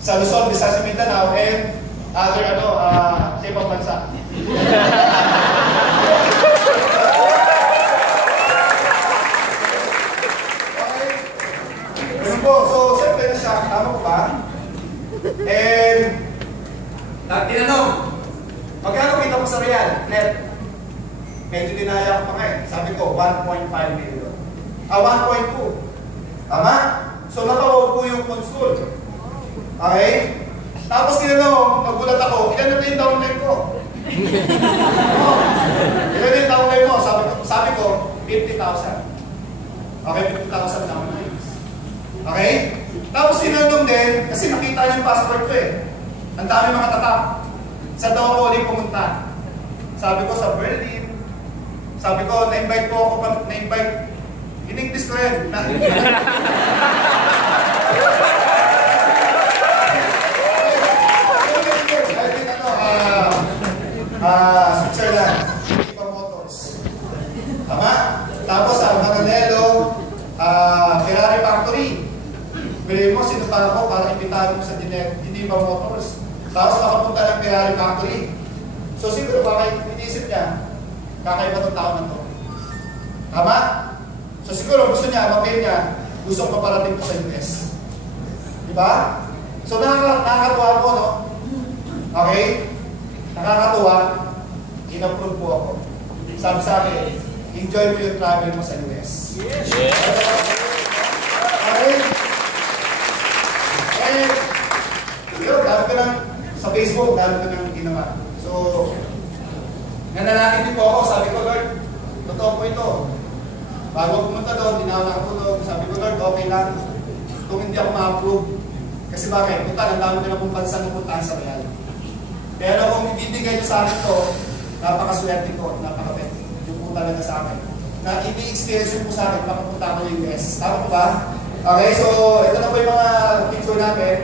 sa Luzon, Visayas, Mindanao, and other sa ibang bansa. Okay. Ganun po. So, siyempre na siya. Tama ko ba? And, tinanong, magkano kita mo sa real? Net? Medyo dinaya ko pa nga eh. Sabi ko, 1.5 million. 1.2. Tama? So, nakawag po yung console. Okay? Tapos tinanong, nagulat ako, ilan na yung downline ko? Ilan na yung downline mo? Sabi ko 50,000. Okay, 50,000 downlines. Okay? Tapos tinanong din, kasi nakita niyo yung passport ko eh. Ang dami mga tatak. Sa daw ako ulit pumunta. Sabi ko sa Berlin. Sabi ko, na-invite po ako pa, na-invite. In-English ko yan. Switzerland, Viva Motors. Tama? Tapos Maranello, Ferrari Factory. Bilhin mo, sinunta ako para imbitahan mo sa Viva Motors. Tapos makapunta ng Ferrari Factory. So siguro bakit inisip niya, kakaiba itong tao na to. Tama? So siguro gusto niya, mapil niya, gusto ko maparating ko sa US. Diba? So nakakatuwa po, no? Okay? Nakakatuwa, in-approve po ako. Sabi sa akin, enjoy mo yung travel mo sa US. Yes! Okay? And, yun, dami ko lang, sa Facebook, dami ko lang ginawa. So, nanalangin din po ako, sabi ko, Lord, totoo po ito. Bago pumunta doon, dinawala ko doon, sabi ko, Lord, okay lang. Kung hindi ako ma-approve. Kasi bakit? Punta, ang dami ko na pong bansa na puntaan sa real. Pero kung ibibigay nyo sa akin ito, napakaswerte ko, napakabet. Yung po talaga sa akin. Na i-experience po sa akin, makapunta ko yung US. Tama po ba? Okay, so ito na po yung mga picture natin.